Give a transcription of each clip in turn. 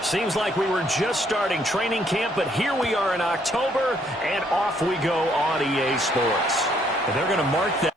Seems like we were just starting training camp, but here we are in October, and off we go on EA Sports. And they're going to mark that.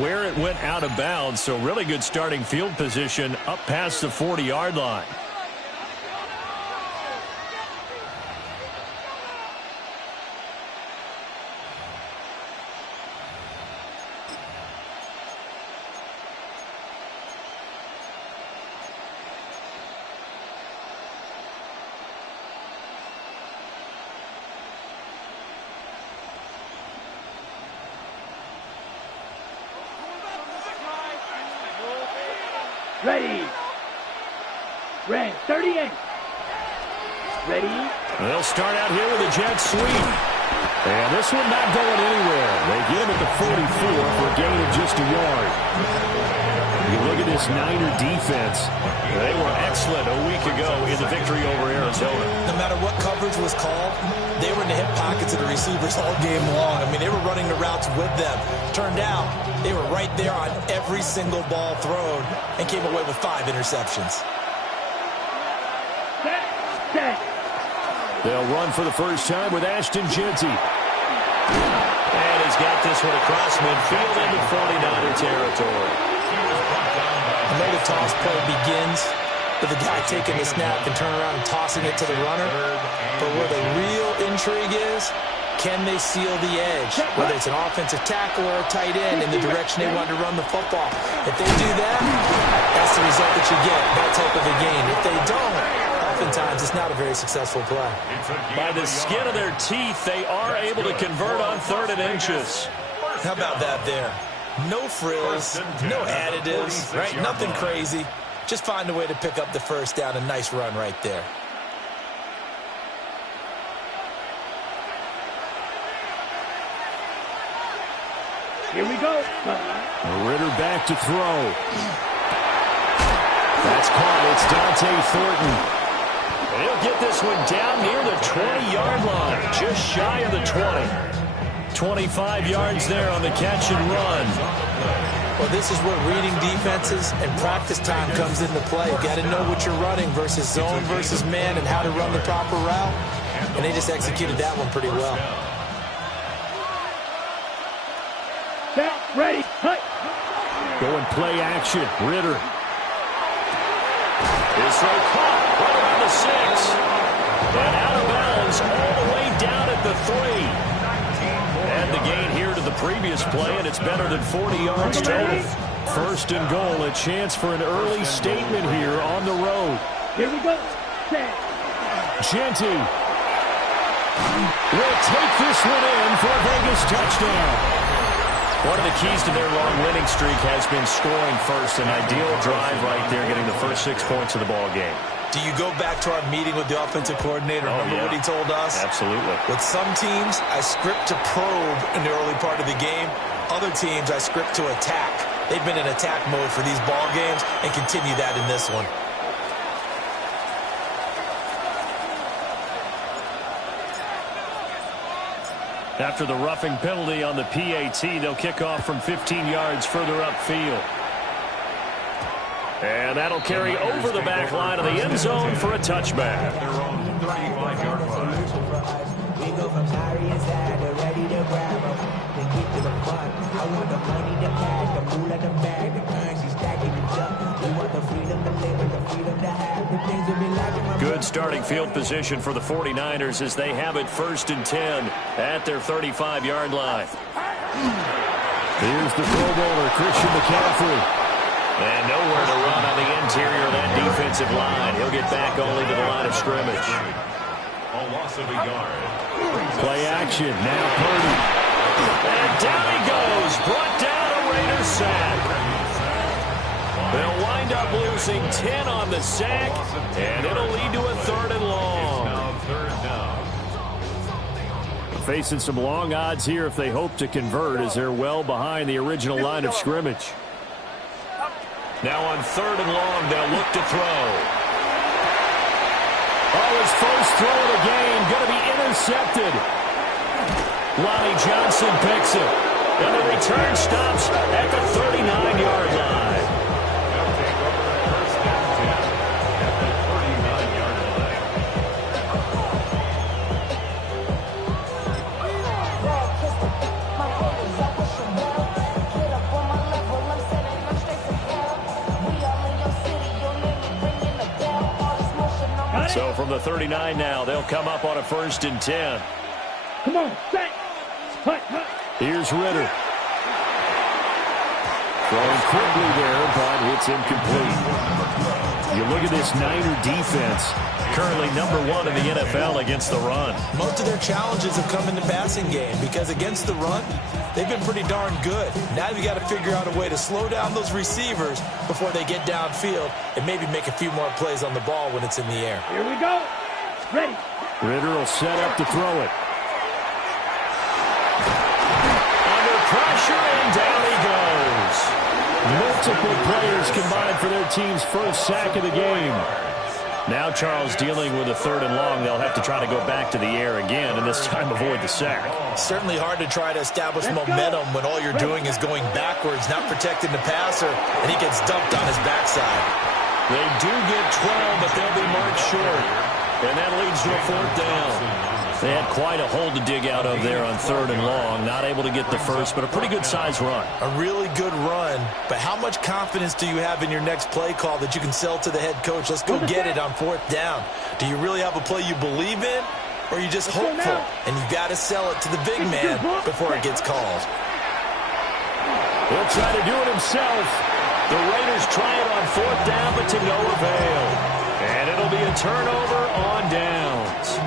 Where it went out of bounds, so really good starting field position up past the 40-yard line. Ready. Red 38. Ready. They'll start out here with a jet sweep. And this one not going anywhere. They get him at the 44 for a gain of just a yard. You look at this Niner defense. They were excellent a week ago in the victory over Arizona. No matter what coverage was called, they were in the hip pockets of the receivers all game long. I mean, they were running the routes with them. Turned out, they were right there on every single ball thrown and came away with 5 interceptions. They'll run for the first time with Ashton Jeanty. And he's got this one across midfield into 49er territory. I know the toss play begins with the guy taking the snap and turning around and tossing it to the runner. But where the real intrigue is, can they seal the edge? Whether it's an offensive tackle or a tight end in the direction they want to run the football. If they do that, that's the result that you get, that type of a gain. If they don't, oftentimes it's not a very successful play. By the skin of their teeth, they are able to convert on 3rd and inches. How about that there? No frills, no additives, right? Nothing crazy. Just find a way to pick up the first down. A nice run right there. Here we go. Ritter back to throw. That's caught. It's Dante Thornton. He'll get this one down near the 20-yard line, just shy of the 20. 25 yards there on the catch and run. Well, this is where reading defenses and practice time comes into play. You got to know what you're running versus zone versus man and how to run the proper route. And they just executed that one pretty well. Ready. Going play action. Ritter. This throw caught right around the 6. And out of bounds all the way down at the 3. And the gain here to the previous play, and it's better than 40 yards total. 1st and goal, a chance for an early statement here on the road. Here we go. Jeanty will take this one in for a Vegas touchdown. One of the keys to their long winning streak has been scoring first. An ideal drive right there, getting the first 6 points of the ball game. Do you go back to our meeting with the offensive coordinator? Remember what he told us? Absolutely. With some teams, I script to probe in the early part of the game. Other teams, I script to attack. They've been in attack mode for these ball games and continue that in this one. After the roughing penalty on the PAT, they'll kick off from 15 yards further upfield. And that'll carry over the back line of the end zone for a touchback. Good starting field position for the 49ers as they have it 1st and 10 at their 35-yard line. Here's the Pro Bowler, Christian McCaffrey. And nowhere to run on the interior of that defensive line. He'll get back only to the line of scrimmage. Play action. Now Purdy. And down he goes. Brought down the sack. They'll wind up losing 10 on the sack, and it'll lead to a 3rd and long. Facing some long odds here if they hope to convert, as they're well behind the original line of scrimmage. Now on 3rd and long, they'll look to throw. Oh, his first throw of the game going to be intercepted. Lonnie Johnson picks it. And the return stops at the 39-yard line. So from the 39 now, they'll come up on a 1st and 10. Come on, set. Hut. Here's Ritter. Throwing quickly there, but it's incomplete. You look at this Niner defense, currently #1 in the NFL against the run. Most of their challenges have come in the passing game because against the run, they've been pretty darn good. Now you've got to figure out a way to slow down those receivers before they get downfield and maybe make a few more plays on the ball when it's in the air. Here we go. Ready. Ritter will set up to throw it. Under pressure, and down he goes. Multiple players combined for their team's first sack of the game. Now Charles dealing with a 3rd and long. They'll have to try to go back to the air again, and this time avoid the sack. Certainly hard to try to establish momentum when all you're doing is going backwards, not protecting the passer, and he gets dumped on his backside. They do get 12, but they'll be marked short, and that leads to a 4th down. They had quite a hole to dig out of there on 3rd and long. Not able to get the first, but a pretty good size run. A really good run, but how much confidence do you have in your next play call that you can sell to the head coach? Let's go get it on 4th down. Do you really have a play you believe in, or are you just hopeful? And you've got to sell it to the big man before it gets called. He'll try to do it himself. The Raiders try it on 4th down, but to no avail. And it'll be a turnover on downs.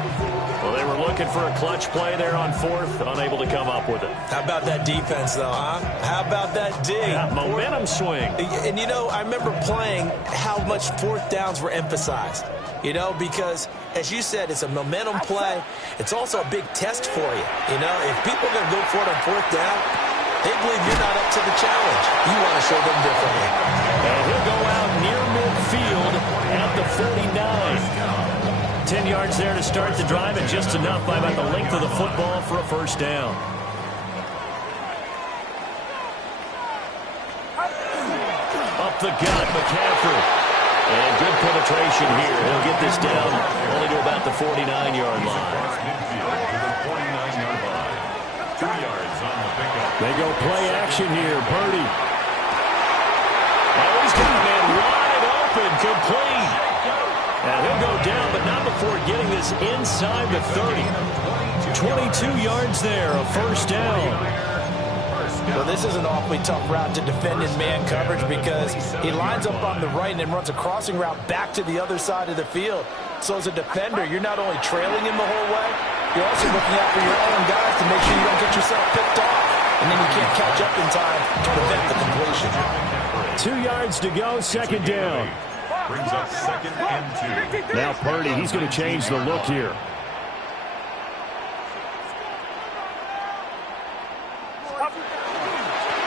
Well, they were looking for a clutch play there on 4th, unable to come up with it. How about that defense, though, huh? How about that D? That momentum swing. And, you know, I remember playing how much 4th downs were emphasized. You know, because, as you said, it's a momentum play. It's also a big test for you. You know, if people are going to go for it on 4th down, they believe you're not up to the challenge. You want to show them differently. And he'll go out near midfield at the 49. 10 yards there to start the drive, and just enough by about the length of the football for a 1st down. Up the gut, McCaffrey. And good penetration here. He'll get this down only to about the 49-yard line. They go play action here. Purdy. Oh, he's got a man wide open, complete. And he'll go down, but not before getting this inside the 30. 22 yards there, a 1st down. Well, this is an awfully tough route to defend in man coverage because he lines up on the right and then runs a crossing route back to the other side of the field. So as a defender, you're not only trailing him the whole way, you're also looking out for your own guys to make sure you don't get yourself picked off. And then you can't catch up in time to prevent the completion. 2 yards to go, 2nd down. Brings up 2nd and 2. Now Purdy, he's going to change the look here.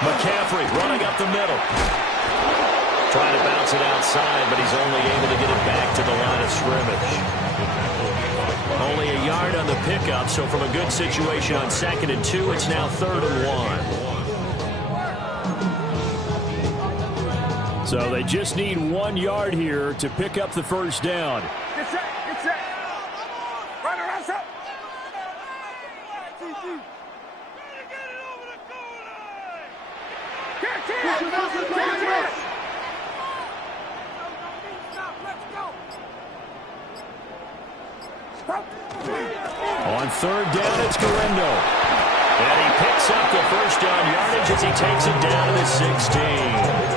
McCaffrey running up the middle. Trying to bounce it outside, but he's only able to get it back to the line of scrimmage. Only a yard on the pickup, so from a good situation on 2nd and 2, it's now 3rd and 1. So they just need 1 yard here to pick up the 1st down. Get set. Get set. Run around, set. On 3rd down, it's Guerendo. And he picks up the 1st down yardage as he takes it down to the 16.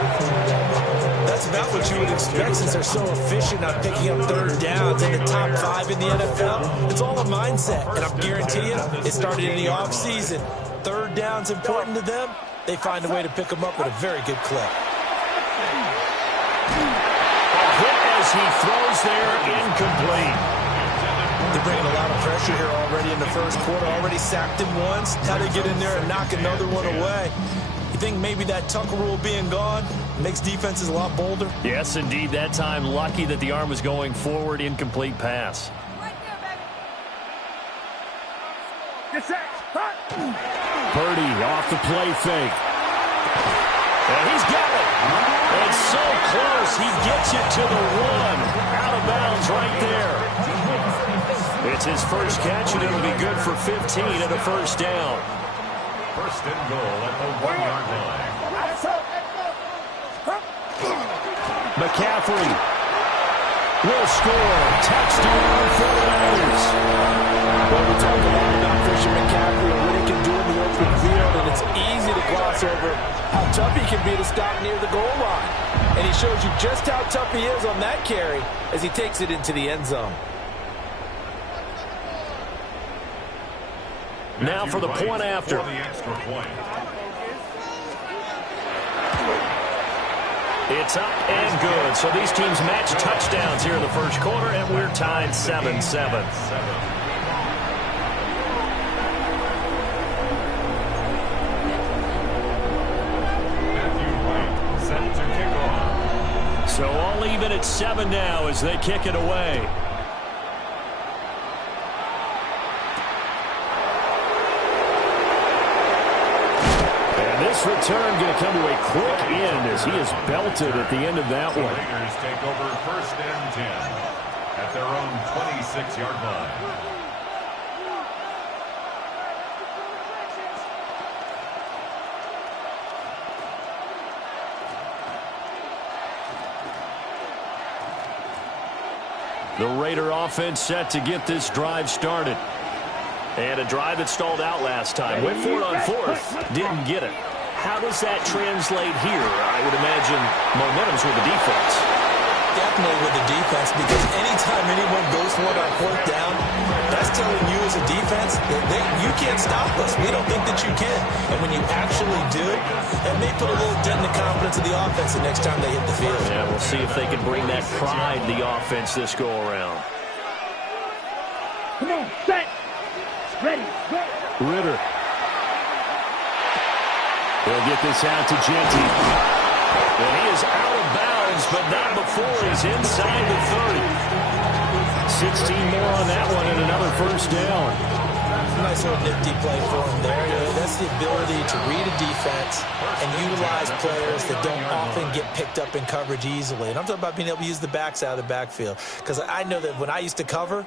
That's about what you would expect since they're so efficient on picking up 3rd downs in the top 5 in the NFL. It's all a mindset, and I'm guaranteeing it started in the offseason. 3rd down's important to them. they find a way to pick him up at a very good clip. A hit as he throws there, incomplete. They're bringing a lot of pressure here already in the first quarter. Already sacked him once. Now they get in there and knock another one away. You think maybe that Tucker rule being gone makes defenses a lot bolder? Yes, indeed. That time, lucky that the arm was going forward. Incomplete pass. Purdy off the play fake. And he's got it. It's so close. He gets it to the one. Out of bounds right there. It's his first catch, and it'll be good for 15 and a first down. First and goal at the 1-yard line. McCaffrey will score. Touchdown for the Niners. Well, we talk a lot about Christian McCaffrey and what he can do in the open field, and it's easy to gloss over how tough he can be to stop near the goal line. And he shows you just how tough he is on that carry as he takes it into the end zone. Now for the point after. For the extra point. It's up and good. So these teams match touchdowns here in the first quarter, and we're tied 7-7. So all even at 7 now as they kick it away. And this return going to come to a quick end as he is belted at the end of that one. The Raiders take over first and 10 at their own 26-yard line. The Raider offense set to get this drive started. And a drive that stalled out last time. Went for it on fourth. Didn't get it. How does that translate here? I would imagine momentum's with the defense. Definitely with the defense, because anytime anyone goes for it on fourth down, that's telling you as a defense that you can't stop us. We don't think that you can. And when you actually do, it may put a little dent in the confidence of the offense the next time they hit the field. Yeah, we'll see if they can bring that pride to the offense this go-around. Come on, set. Ready, go. Ritter. They'll get this out to Genty. And he is out of bounds, but not before he's inside the 30. 16 more on that one and another first down. Nice little nifty play for him there. That's the ability to read a defense and utilize players that don't often get picked up in coverage easily. And I'm talking about being able to use the backs out of the backfield. Because I know that when I used to cover,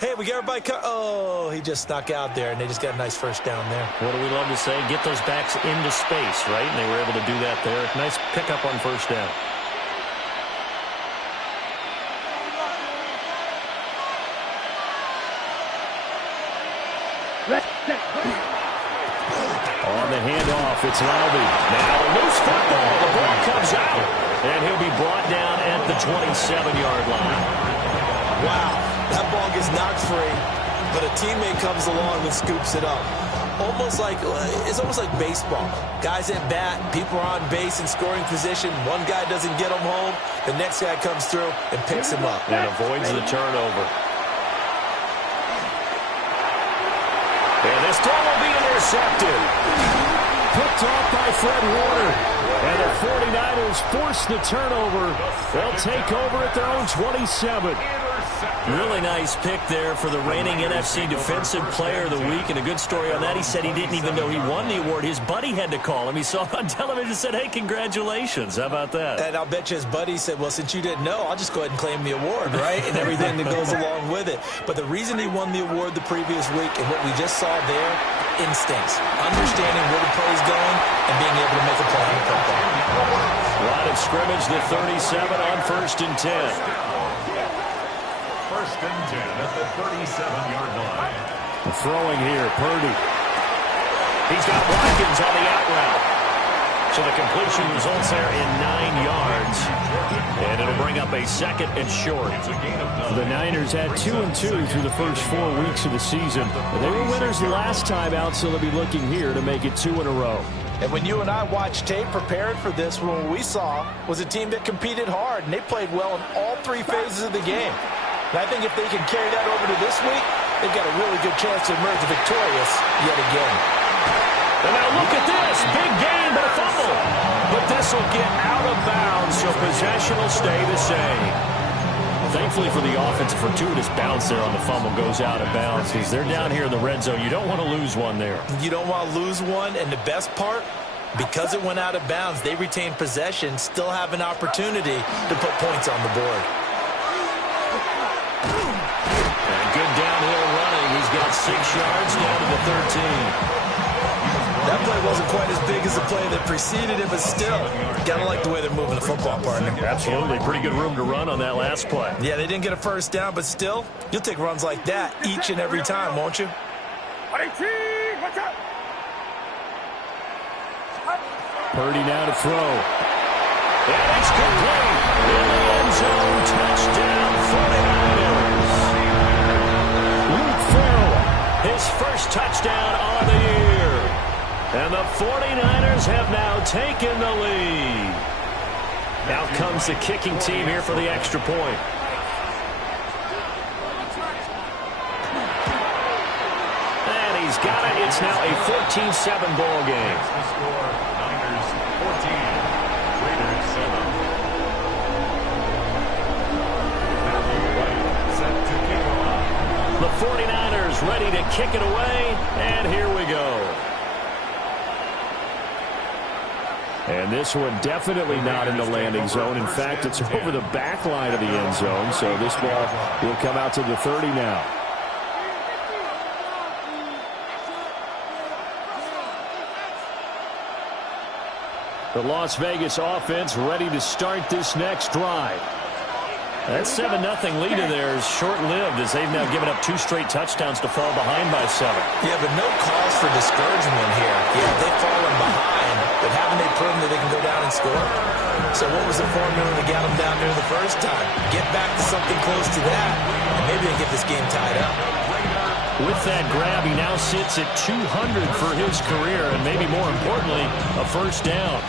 hey, we got everybody oh, he just snuck out there, and they just got a nice first down there. What do we love to say? Get those backs into space, right? And they were able to do that there. Nice pickup on first down. On the handoff, it's Laube. Now a loose football. The ball comes out, and he'll be brought down at the 27-yard line. Wow, that ball gets knocked free, but a teammate comes along and scoops it up. It's almost like baseball. Guys at bat, people are on base in scoring position. One guy doesn't get him home, the next guy comes through and picks him up. And avoids the turnover. And this throw will be intercepted. Picked off by Fred Warner. And the 49ers force the turnover. They'll take over at their own 27. Really nice pick there for the reigning NFC Defensive Player of the Week. And a good story on that. He said he didn't even know he won the award. His buddy had to call him. He saw it on television and said, hey, congratulations. How about that? And I'll bet you his buddy said, well, since you didn't know, I'll just go ahead and claim the award, right? And everything that goes along with it. But the reason he won the award the previous week and what we just saw there, instincts. Understanding where the play is going and being able to make a play on the football. Line of scrimmage, the 37 on first and 10. First and 10 at the 37-yard line. Throwing here, Purdy. He's got Watkins on the out route. So the completion results there in 9 yards. And it'll bring up a second and short. The Niners had 2-2 through the first 4 weeks of the season. They were winners last time out, so they'll be looking here to make it 2 in a row. And when you and I watched tape preparing for this, what we saw was a team that competed hard, and they played well in all three phases of the game. And I think if they can carry that over to this week, they've got a really good chance to emerge victorious yet again. And now look at this. Big gain, but a fumble. But this will get out of bounds, so possession will stay the same. Thankfully for the offense, a fortuitous bounce there on the fumble goes out of bounds because they're down here in the red zone. You don't want to lose one there. You don't want to lose one, and the best part, because it went out of bounds, they retain possession, still have an opportunity to put points on the board. And good downhill running. He's got 6 yards down to the 13. That play wasn't quite as big as the play that preceded it, but still, gotta like the way they're moving the football, partner. Absolutely. Pretty good room to run on that last play. Yeah, they didn't get a first down, but still, you'll take runs like that each and every time, won't you? Purdy now to throw. And it's complete. In the end zone, touchdown 49ers. Luke Farrell, his first touchdown on the year. And the 49ers have now taken the lead. Now comes the kicking team here for the extra point. And he's got it. It's now a 14-7 ball game. Niners 14, Raiders 7. Matthew White set to kick off. The 49ers ready to kick it away, and here we go. And this one definitely not in the landing zone. In fact, it's over the back line of the end zone, so this ball will come out to the 30 now. The Las Vegas offense ready to start this next drive. That 7-0 lead in there is short-lived as they've now given up 2 straight touchdowns to fall behind by 7. Yeah, but no cause for discouragement here. Yeah, they've fallen behind, but haven't they proven that they can go down and score? So what was the formula that got them down there the first time? Get back to something close to that, and maybe they get this game tied up. With that grab, he now sits at 200 for his career, and maybe more importantly, a first down.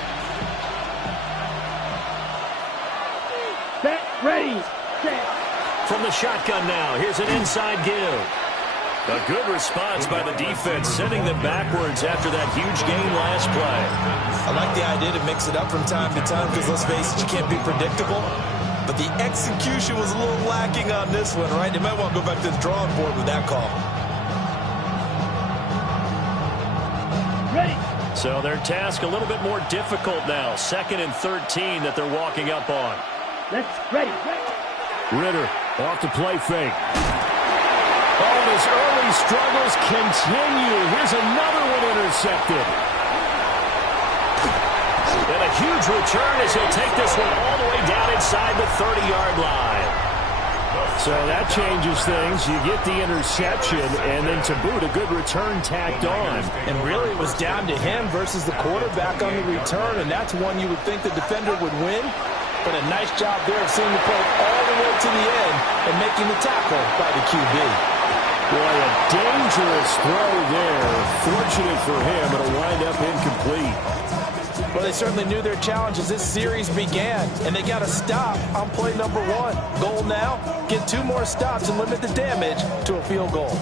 Ready, set. From the shotgun now, here's an inside give. A good response by the defense, sending them backwards after that huge gain last play. I like the idea to mix it up from time to time because, let's face it, you can't be predictable. But the execution was a little lacking on this one, right? They might want to go back to the drawing board with that call. Ready. So their task a little bit more difficult now. 2nd and 13 that they're walking up on. Let's ready. Ritter off to play fake. Oh, and his early struggles continue. Here's another one intercepted. And a huge return as he'll take this one all the way down inside the 30-yard line. So that changes things. You get the interception, and then to boot, a good return tacked on. And really, it was down to him versus the quarterback on the return, and that's one you would think the defender would win. But a nice job there of seeing the play all the way to the end and making the tackle by the QB. Boy, a dangerous throw there. Fortunate for him, it'll wind up incomplete. Well, they certainly knew their challenge as this series began, and they got to stop on play number 1. Goal now, get 2 more stops and limit the damage to a field goal.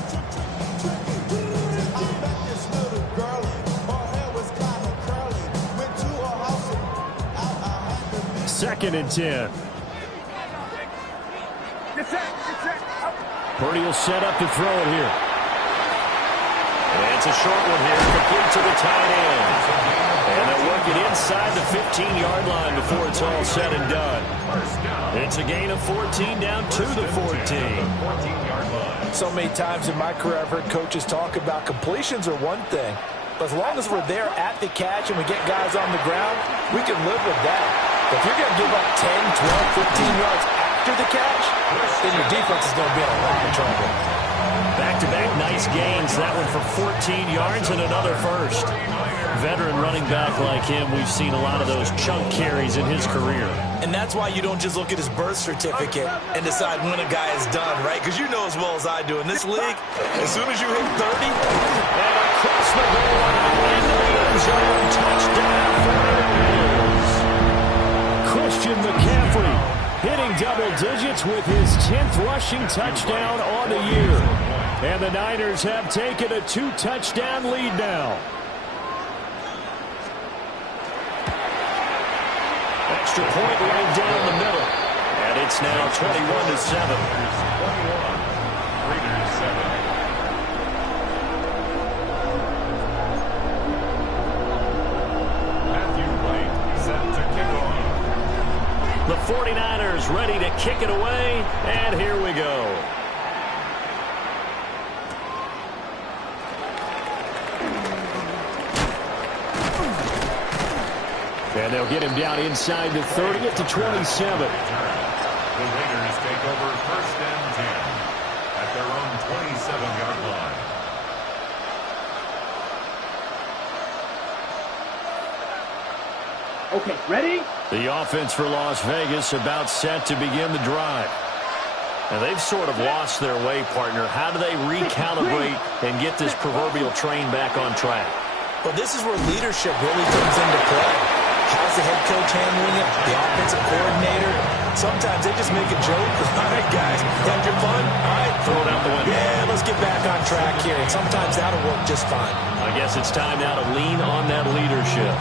Second and 10. Purdy will set up to throw it here. And it's a short one here, complete to the tight end. And they'll work it inside the 15-yard line before it's all said and done. It's a gain of 14 down to the 14. So many times in my career I've heard coaches talk about completions are one thing. But as long as we're there at the catch and we get guys on the ground, we can live with that. But if you're going to give up 10, 12, 15 yards after the catch, then your defense is going to be in a lot of trouble. Back-to-back nice gains. That one for 14 yards and another first. Veteran running back like him, we've seen a lot of those chunk carries in his career. And that's why you don't just look at his birth certificate and decide when a guy is done, right? Because you know as well as I do, in this league, as soon as you hit 30, and across the goal line into the end zone, touchdown. hitting double digits with his 10th rushing touchdown on the year. And the Niners have taken a 2-touchdown lead now. Extra point right down the middle. And it's now 21-7. 21. Raiders 7. Matthew White set to kick off. The 49ers ready to kick it away. And here we go. And they'll get him down inside the 30 to 27. The Raiders take over 1st and 10 at their own 27-yard line. Okay, ready? The offense for Las Vegas about set to begin the drive. And they've sort of lost their way, partner. How do they recalibrate and get this proverbial train back on track? Well, this is where leadership really comes into play. How's the head coach handling it? The offensive coordinator? Sometimes they just make a joke. All right, guys, had your fun? All right, Throw it out the window. yeah, let's get back on track here. And sometimes that'll work just fine. I guess it's time now to lean on that leadership.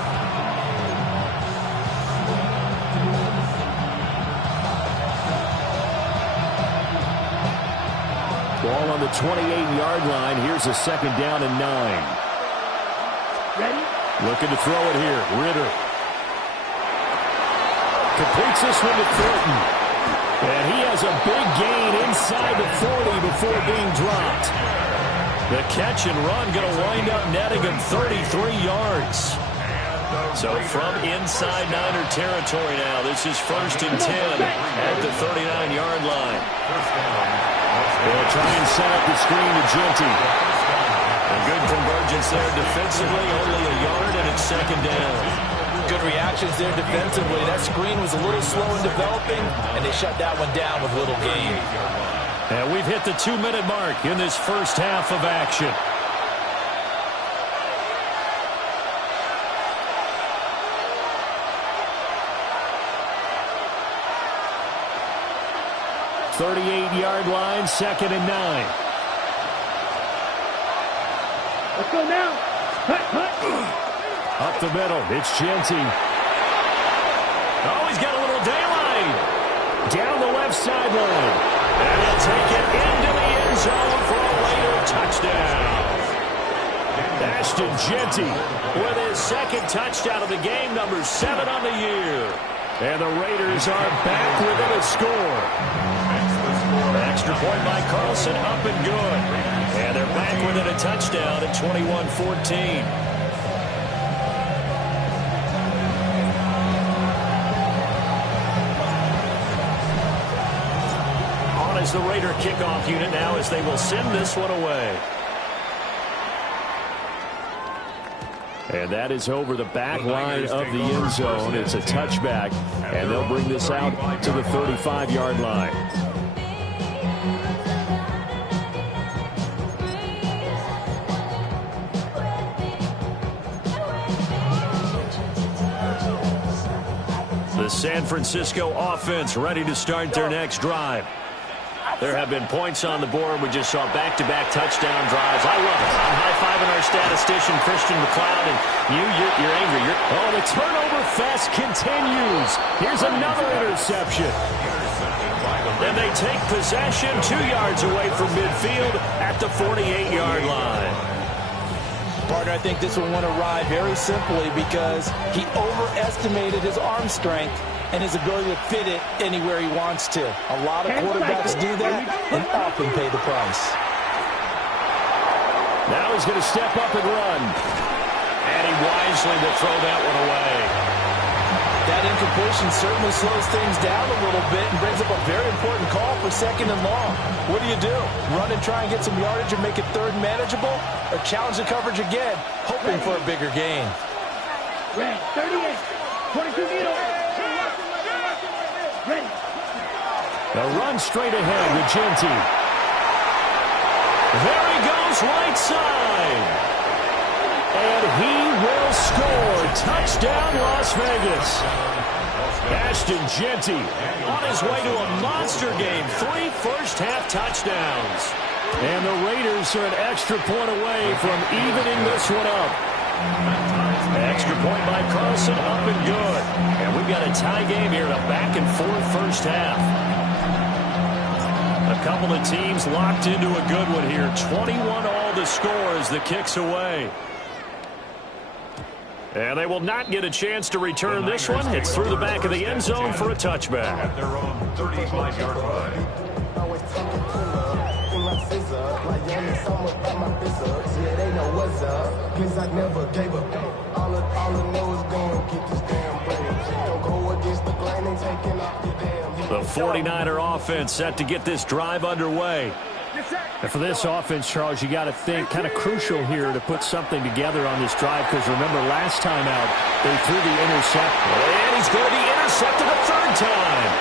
Ball on the 28-yard line. Here's a 2nd down and 9. Ready? Looking to throw it here. Ritter. Completes this one to Thornton. And he has a big gain inside the 40 before being dropped. The catch and run going to wind up netting him 33 yards. So from inside Niner territory now, this is 1st and 10 at the 39-yard line. They'll try and set up the screen to Genty. A good convergence there defensively, only a yard, and it's 2nd down. Good reactions there defensively. That screen was a little slow in developing, and they shut that one down with little gain. And we've hit the 2-minute mark in this first half of action. .38-yard line, 2nd and 9. Let's go now. Cut. Up the middle, it's Genty. Oh, he's got a little daylight. Down the left sideline. And he'll take it into the end zone for a later touchdown. Ashton Genty with his 2nd touchdown of the game, number 7 on the year. And the Raiders are back within a score. Extra point by Carlson, up and good. And they're back within a touchdown at 21-14. On is the Raider kickoff unit now as they will send this one away. And that is over the back line of the end zone. It's a touchback, and they'll bring this out to the 35-yard line. The San Francisco offense ready to start their next drive. There have been points on the board. We just saw back-to-back touchdown drives. I love it. I'm high-fiving our statistician, Christian McLeod, and you're angry. Oh, the turnover fest continues. Here's another interception. And they take possession 2 yards away from midfield at the 48-yard line. Partner, I think this one went awry very simply because he overestimated his arm strength and his ability to fit it anywhere he wants to. A lot of quarterbacks do that and often pay the price. Now he's going to step up and run. And he wisely will throw that one away. That incompletion certainly slows things down a little bit and brings up a very important call for 2nd and long. What do you do? Run and try and get some yardage and make it 3rd manageable? Or challenge the coverage again, hoping for a bigger gain? Red, 38. 22 meters. Ready. The run straight ahead with Genty. There he goes, right side. And he will score. Touchdown, Las Vegas. Ashton Jeanty on his way to a monster game. 3 first-half touchdowns. And the Raiders are an extra point away from evening this one up. Extra point by Carlson, up and good. And we've got a tie game here in a back-and-forth first half. A couple of teams locked into a good one here. 21 all the score as the kick's away. And they will not get a chance to return this one. It's through the back of the end zone for a touchback. At their own 35-yard line. The 49er offense set to get this drive underway. And for this offense, Charles, you got to think kind of crucial here to put something together on this drive, because remember last time out they threw the intercept. And he's going to be intercepted a third time.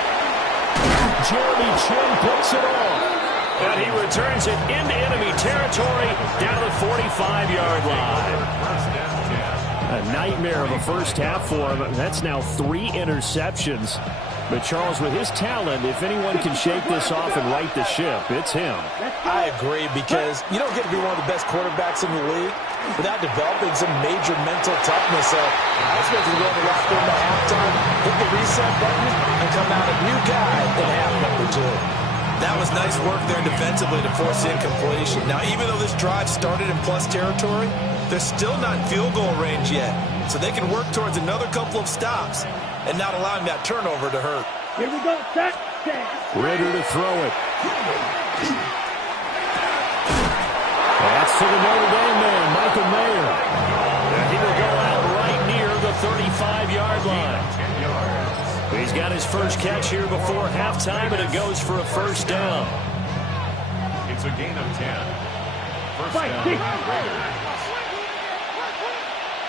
Jeremy Chinn picks it off. And he returns it into enemy territory down to the 45-yard line. A nightmare of a first half for him. That's now 3 interceptions. But, Charles, with his talent, if anyone can shake this off and right the ship, it's him. I agree, because you don't get to be one of the best quarterbacks in the league without developing some major mental toughness. So I expect him to go in the locker room at halftime, hit the reset button, and come out a new guy in half number 2. That was nice work there defensively to force the incompletion. Now, even though this drive started in plus territory, they're still not in field goal range yet. So they can work towards another couple of stops and not allowing that turnover to hurt. Here we go. Set. Ritter to throw it. That's to the Notre Dame man, Michael Mayer. And he will go out right near the 35-yard line. He's got his first catch here before halftime, and it goes for a first down. It's a gain of 10. First down, Raiders.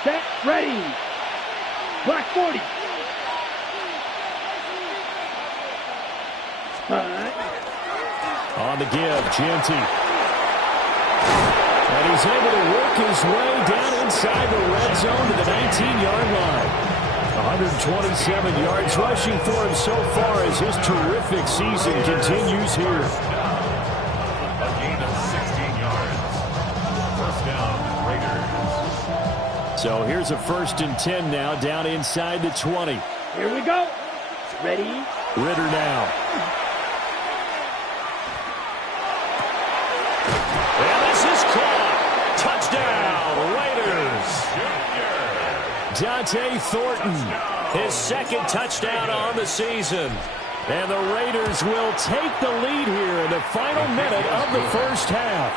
Set. Ready. Black 40. On the give, Jeanty. And he's able to work his way down inside the red zone to the 19-yard line. 127 yards rushing for him so far as his terrific season continues here. A gain of 16 yards. First down, Raiders. So here's a 1st and 10 now, down inside the 20. Here we go. Ready. Ritter now. And this is caught. Touchdown, Raiders. Dante Thornton, His second touchdown on the season. and the Raiders will take the lead here in the final minute of the first half.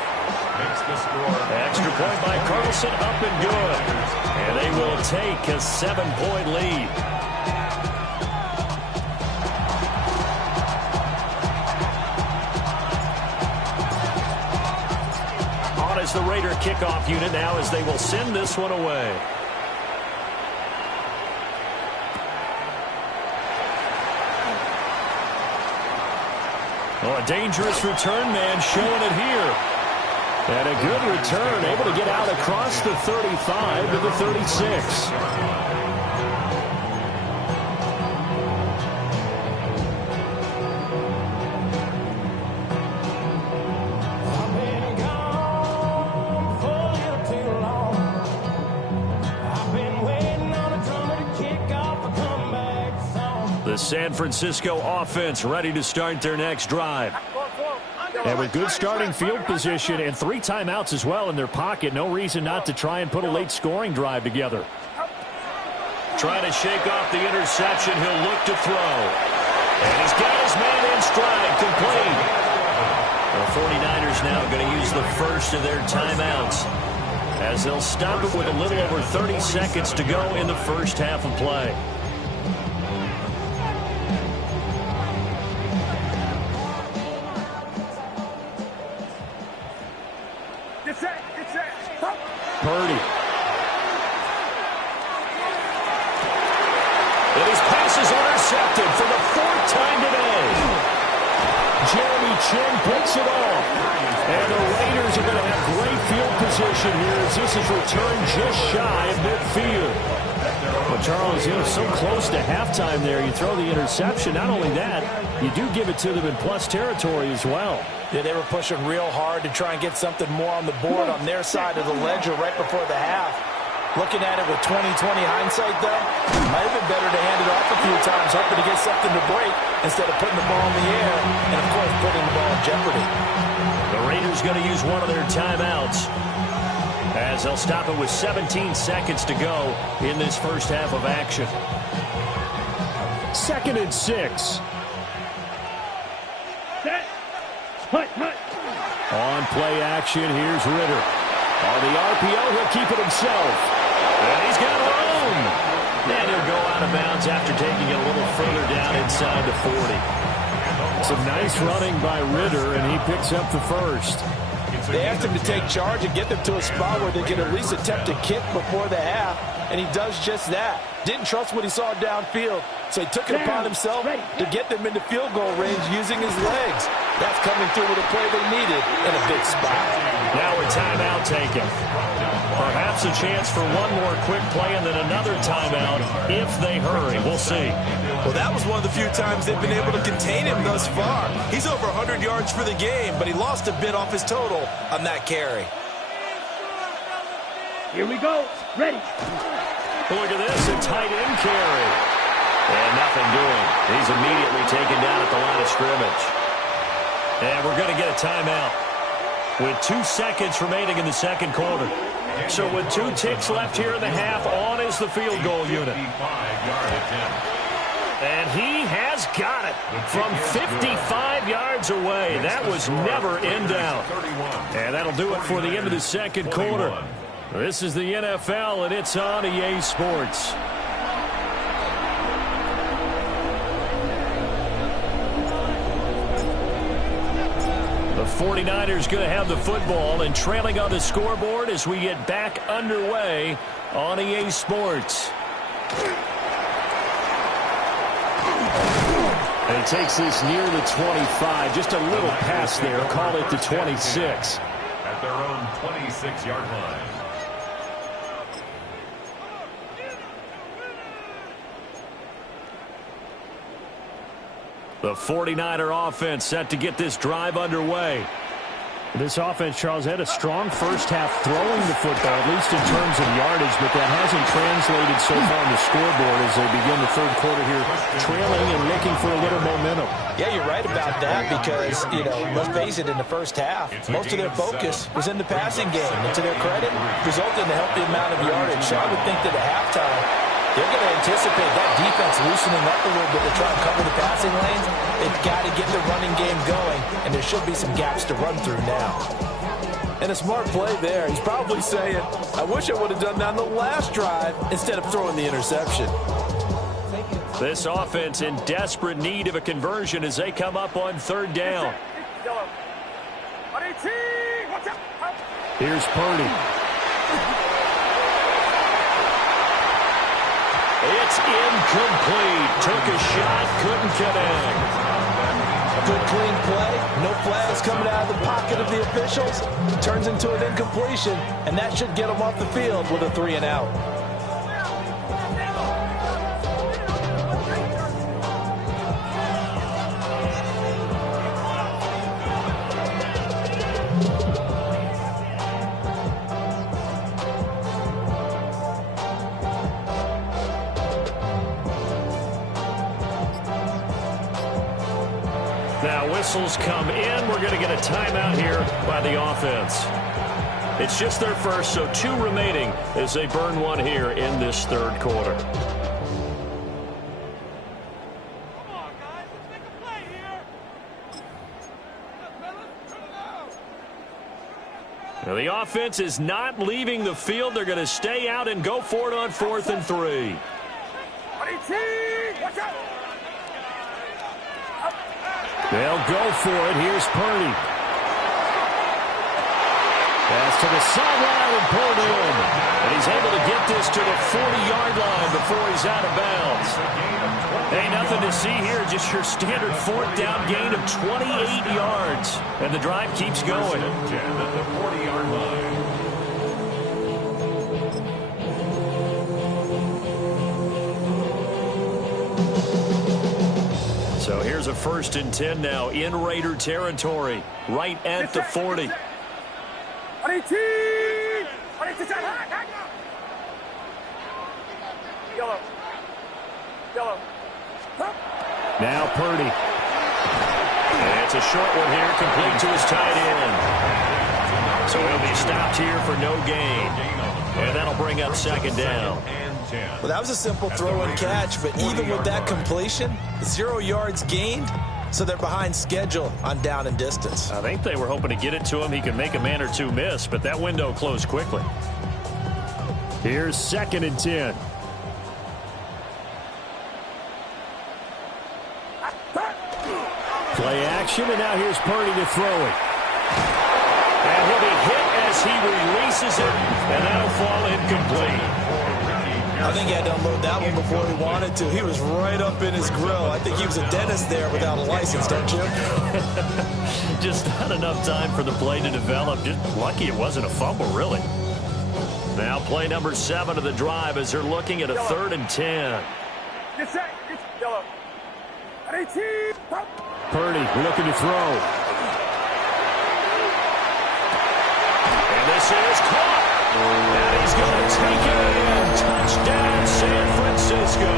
Makes the score. Extra point by Carlson, up and good. And they will take a 7-point lead. On is the Raider kickoff unit now as they will send this one away. Oh, a dangerous return man showing it here. And a good return, able to get out across the 35 to the 36. The San Francisco offense ready to start their next drive. And with good starting field position and 3 timeouts as well in their pocket, no reason not to try and put a late scoring drive together. Trying to shake off the interception, he'll look to throw. And he's got his man in stride, complete. The 49ers now going to use the first of their timeouts as they'll stop it with a little over 30 seconds to go in the first half of play. Purdy. And his pass is intercepted for the 4th time today. Jeremy Chinn picks it off. And the Raiders are going to have great field position here as this is returned just shy of midfield. Well, Charles, so close to halftime there. You throw the interception. Not only that, you do give it to them in plus territory as well. Yeah, they were pushing real hard to try and get something more on the board on their side of the ledger right before the half. Looking at it with 20/20 hindsight, though, might have been better to hand it off a few times, hoping to get something to break instead of putting the ball in the air and, of course, putting the ball in jeopardy. The Raiders going to use one of their timeouts as they'll stop it with 17 seconds to go in this first half of action. 2nd and 6. On play action, here's Ritter. On the RPO, he'll keep it himself. And he's got room. And he'll go out of bounds after taking it a little further down inside the 40. Some nice running by Ritter, and he picks up the first. They asked him to take charge and get them to a spot where they could at least attempt a kick before the half, and he does just that. Didn't trust what he saw downfield, so he took it upon himself to get them into field goal range using his legs. That's coming through with a play they needed in a big spot. Now a timeout taken. Perhaps a chance for one more quick play and then another timeout if they hurry. We'll see. Well, that was one of the few times they've been able to contain him thus far. He's over 100 yards for the game, but he lost a bit off his total on that carry. Here we go. Ready. Look at this, a tight end carry. And nothing doing. He's immediately taken down at the line of scrimmage. And we're going to get a timeout with 2 seconds remaining in the second quarter. So with 2 ticks left here in the half, on is the field goal unit. And he has got it from 55 yards away. That was never in doubt. And that'll do it for the end of the second quarter. This is the NFL, and it's on EA Sports. The 49ers going to have the football and trailing on the scoreboard as we get back underway on EA Sports. And he takes this near the 25. Just a little pass there. Call it the 26. At their own 26-yard line. The 49er offense set to get this drive underway. This offense, Charles, had a strong first half throwing the football, at least in terms of yardage, but that hasn't translated so far on the scoreboard as they begin the third quarter here, trailing and looking for a little momentum. Yeah, you're right about that because, let's face it, in the first half, most of their focus was in the passing game. And to their credit, resulted in a healthy amount of yardage. So I would think that at halftime, they're going to anticipate that defense loosening up a little bit to try and cover the passing lanes. They've got to get the running game going, and there should be some gaps to run through now. And a smart play there. He's probably saying, I wish I would have done that on the last drive instead of throwing the interception. This offense in desperate need of a conversion as they come up on third down. Here's Purdy. It's incomplete. Took a shot, couldn't connect. Good clean play. No flags coming out of the pocket of the officials. It turns into an incompletion, and that should get them off the field with a 3-and-out. Now whistles come in. We're going to get a timeout here by the offense. It's just their first, so 2 remaining as they burn one here in this third quarter. Now the offense is not leaving the field. They're going to stay out and go for it on 4th and 3. Watch out! They'll go for it. Here's Purdy. Pass to the sideline and pulled in. And he's able to get this to the 40-yard line before he's out of bounds. Hey, nothing to see here. Just your standard 4th down gain of 28 yards. And the drive keeps going. 10 at the 40-yard line. here's a 1st and 10 now in Raider territory, right at the 40. Now Purdy. And it's a short one here, complete to his tight end. So he'll be stopped here for no gain. And that'll bring up 2nd down. Well, that was a simple throw and catch, but even with that completion, 0 yards gained, so they're behind schedule on down and distance. I think they were hoping to get it to him. He could make a man or two miss, but that window closed quickly. Here's 2nd and 10. Play action, and now here's Purdy to throw it. And he'll be hit as he releases it, and that'll fall incomplete. I think he had to unload that one before he wanted to. He was right up in his grill. I think he was a dentist there without a license, don't you? Just not enough time for the play to develop. Just lucky it wasn't a fumble, really. Now play number 7 of the drive as they're looking at a 3rd and 10. Purdy looking to throw. And this is caught. And he's going to take it in. Touchdown, San Francisco.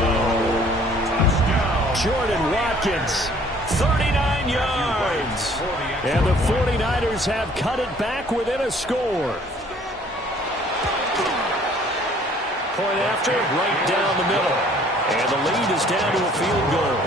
Touchdown. Jordan Watkins. 39 yards. And the 49ers have cut it back within a score. Point after, right down the middle. And the lead is down to a field goal.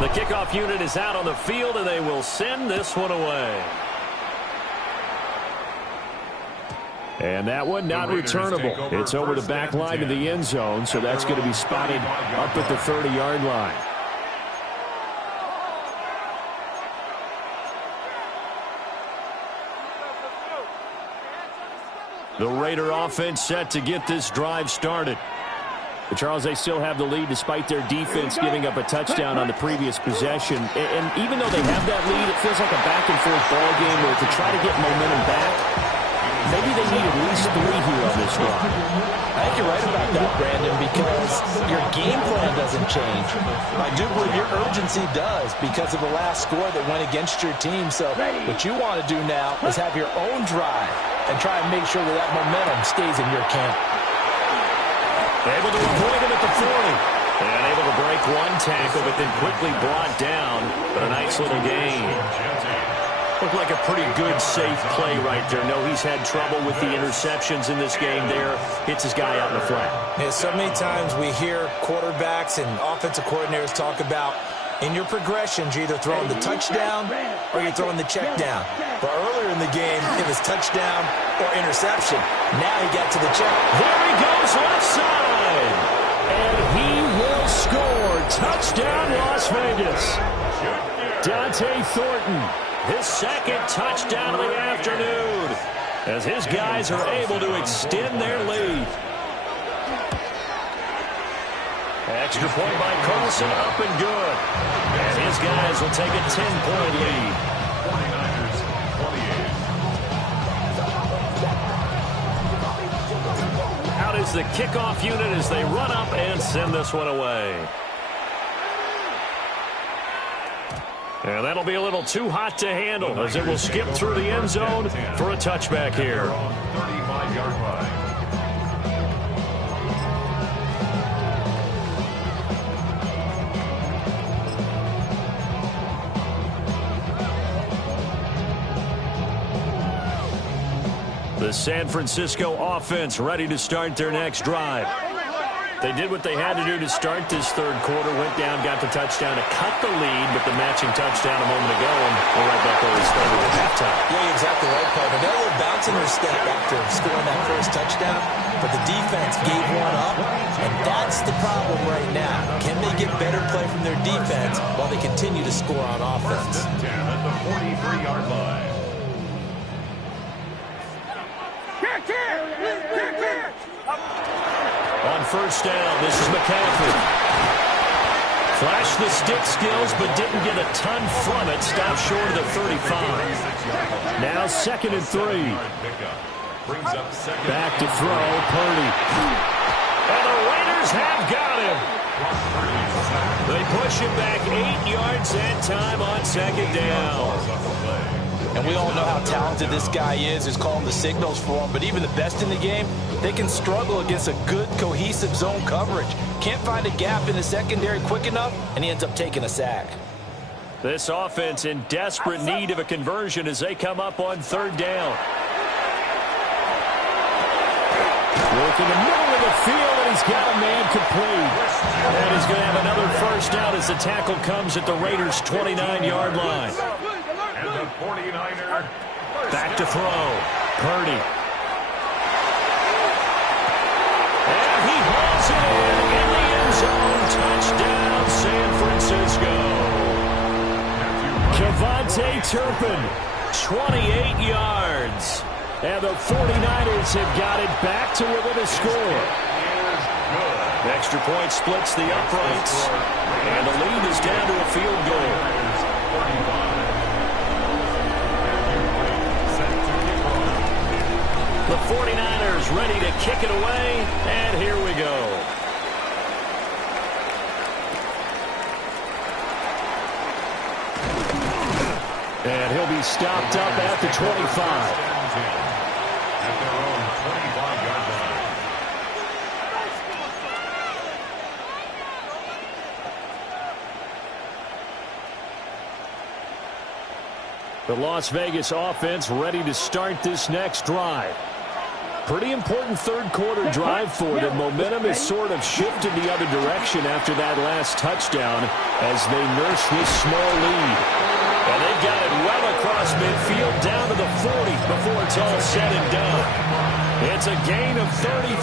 The kickoff unit is out on the field, and they will send this one away. And that one not returnable. It's over the back line of the end zone, so that's going to be spotted up at the 30-yard line. The Raider offense set to get this drive started. But Charles, they still have the lead despite their defense giving up a touchdown on the previous possession. And even though they have that lead, it feels like a back-and-forth ball game where to try to get momentum back, maybe they need at least 3 here on this drive. I think you're right about that, Brandon, because your game plan doesn't change. I do believe your urgency does because of the last score that went against your team. So what you want to do now is have your own drive and try and make sure that that momentum stays in your camp. Able to avoid him at the 40. And able to break one tackle, but then quickly brought down. But a nice little gain. Looked like a pretty good, safe play right there. No, he's had trouble with the interceptions in this game there. Hits his guy out in the flat. Yeah, so many times we hear quarterbacks and offensive coordinators talk about in your progressions, you're either throwing the touchdown or you're throwing the check down. But earlier in the game, it was touchdown or interception. Now he got to the check. There he goes, left side. And he will score. Touchdown, Las Vegas. Dante Thornton. His 2nd touchdown of the afternoon as his guys are able to extend their lead. Extra point by Carlson, up and good. And his guys will take a 10-point lead. 49ers 28. Out is the kickoff unit as they run up and send this one away. And that'll be a little too hot to handle as it will skip through the end zone for a touchback here. 35-yard line. The San Francisco offense ready to start their next drive. They did what they had to do to start this 3rd quarter, went down, got the touchdown to cut the lead, but the matching touchdown a moment ago, and we're right back where we started at halftime. Yeah, you're exactly right, Paul. But they're a little bounce in their step after scoring that first touchdown, but the defense gave one up, and that's the problem right now. Can they get better play from their defense while they continue to score on offense? 10 at the 43-yard line. On 1st down, this is McCaffrey. Flashed the stick skills, but didn't get a ton from it. Stopped short of the 35. Now 2nd and 3. Back to throw, Purdy. And the Raiders have got him. They push him back 8 yards that time on 2nd down. And we all know how talented this guy is, who's calling the signals for him. But even the best in the game, they can struggle against a good, cohesive zone coverage. Can't find a gap in the secondary quick enough, and he ends up taking a sack. This offense in desperate need of a conversion as they come up on 3rd down. Work in the middle of the field, and he's got a man complete. And he's going to have another 1st down as the tackle comes at the Raiders' 29-yard line. And the 49er. Back to throw. Purdy. And he hauls it in the end zone. Touchdown, San Francisco. KaVontae Turpin, 28 yards. and the 49ers have got it back to within a score. Extra point splits the uprights, and the lead is down to a field goal. The 49ers ready to kick it away, and here we go. And he'll be stopped up at the 25. At their own 25-yard line. The Las Vegas offense ready to start this next drive. Pretty important third quarter drive for them. Momentum has sort of shifted the other direction after that last touchdown as they nurse this small lead. And they've got it well across midfield down to the 40 before it's all said and done. It's a gain of 35.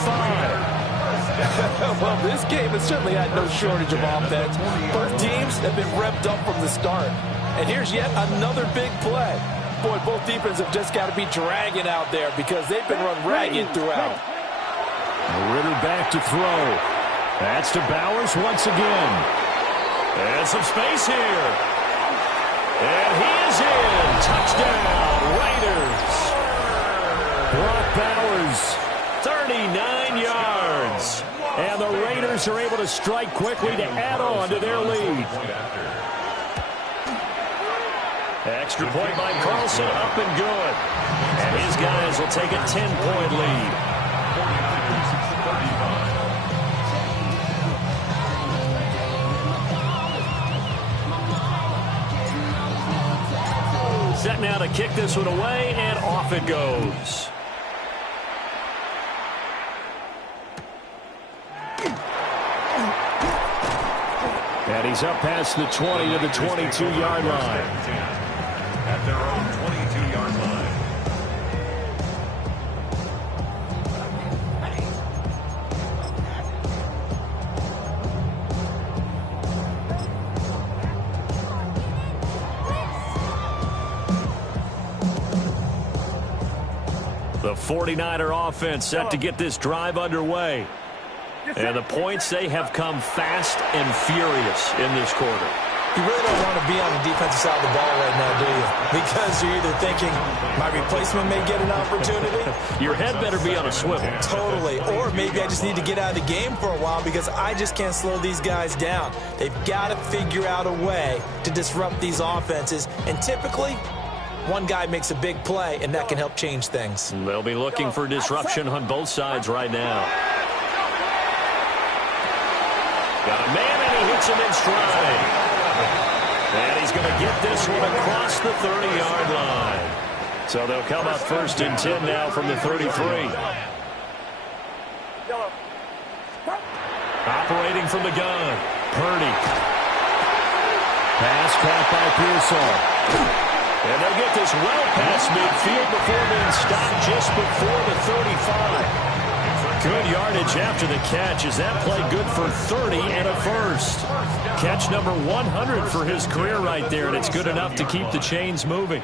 Well, this game has certainly had no shortage of offense. Both teams have been revved up from the start. And here's yet another big play. Boy, both defenses have just got to be dragging out there because they've been run ragged throughout. Ritter back to throw. That's to Bowers once again. And some space here. And he is in. Touchdown, Raiders. Brock Bowers, 39 yards. and the Raiders are able to strike quickly to add on to their lead. Extra point by Carlson, up and good. And his guys will take a 10-point lead. 49ers 35. Set now to kick this one away, and off it goes. And he's up past the 20 to the 22-yard line. At their own 22-yard line. The 49er offense set to get this drive underway. And the points, they have come fast and furious in this quarter. You really don't want to be on the defensive side of the ball right now, do you? Because you're either thinking, my replacement may get an opportunity. Your head better be on a swivel. Totally. Or maybe I just need to get out of the game for a while because I just can't slow these guys down. They've got to figure out a way to disrupt these offenses. And typically, one guy makes a big play, and that can help change things. They'll be looking for disruption on both sides right now. Got a man, and he hits him in stride. And he's going to get this one across the 30-yard line. So they'll come up 1st and 10 now from the 33. Operating from the gun, Purdy. Pass caught by Pearsall. And they'll get this well past midfield before being stopped just before the 35. Good yardage after the catch as that play good for 30 and a first. Catch number 100 for his career right there, and it's good enough to keep the chains moving.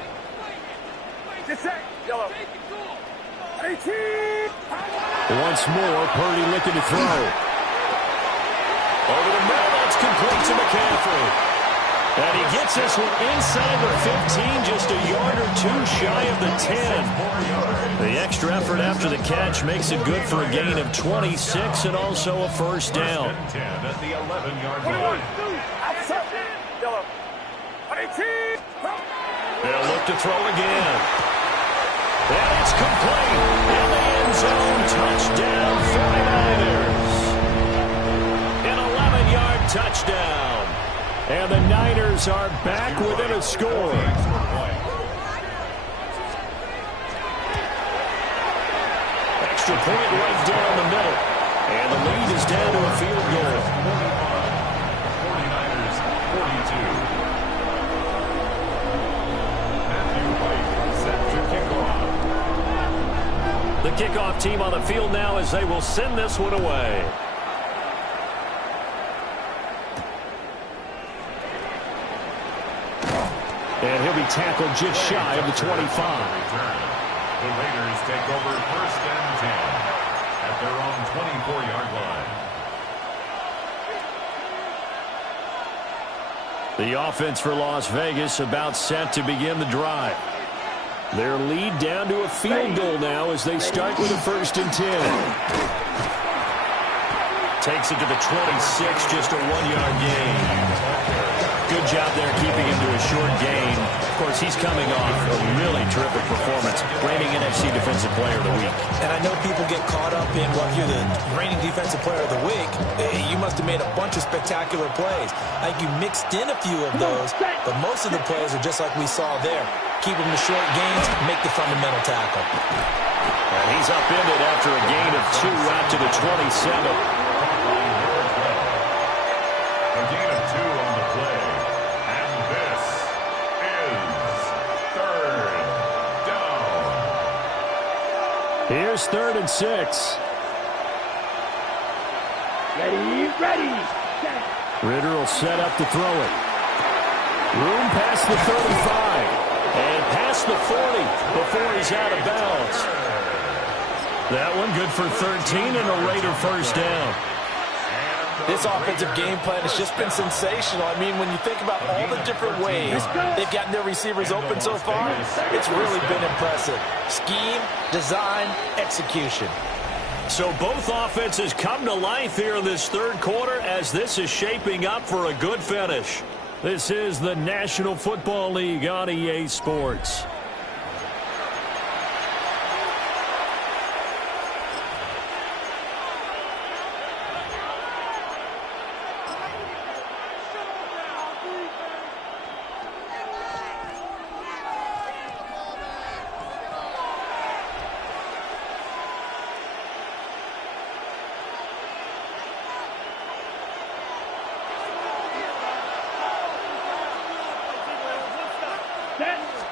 Once more, Purdy looking to throw. Over the middle, it's complete to McCaffrey. And he gets this one inside the 15, just a yard or two shy of the 10. The extra effort after the catch makes it good for a gain of 26 and also a first down. 10 at the 11-yard line. They'll look to throw again. And it's complete. In the end zone, touchdown 49ers. An 11-yard touchdown. And the Niners are back within a score. Extra point right down the middle. And the lead is down to a field goal. 49ers 42. Matthew White set to kick off. The kickoff team on the field now as they will send this one away. And he'll be tackled just shy of the 25. The Raiders take over first and 10 at their own 24-yard line. The offense for Las Vegas about set to begin the drive. Their lead down to a field goal now as they start with a first and 10. Takes it to the 26, just a 1-yard gain. Good job there keeping him to a short gain. Of course, he's coming off a really terrific performance, reigning NFC Defensive Player of the Week. And I know people get caught up in, well, you're the reigning Defensive Player of the Week. You must have made a bunch of spectacular plays. I think you mixed in a few of those, but most of the plays are just like we saw there. Keep them to short gains, make the fundamental tackle. And he's upended after a gain of 2 out to the 27. A gain of 2 on the play. And this is third down. Here's 3rd and 6. Ready. Ritter will set up to throw it. Room past the 35. And past the 40 before he's out of bounds. That one good for 13 and a Raider first down. This offensive game plan has just been sensational. I mean, when you think about all the different ways they've gotten their receivers open so far, it's really been impressive. Scheme, design, execution. So both offenses come to life here in this third quarter as this is shaping up for a good finish. This is the National Football League on EA Sports.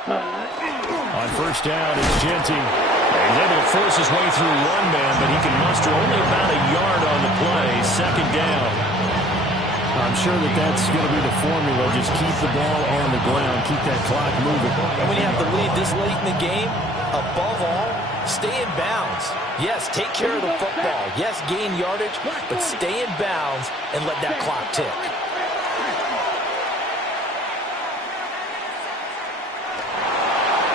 On first down is Genty. He's able to force his way through one man, but he can muster only about a yard on the play. Second down. I'm sure that's going to be the formula. Just keep the ball on the ground. Keep that clock moving. And when you have the lead this late in the game, above all, stay in bounds. Yes, take care of the football. Yes, gain yardage, but stay in bounds and let that clock tick.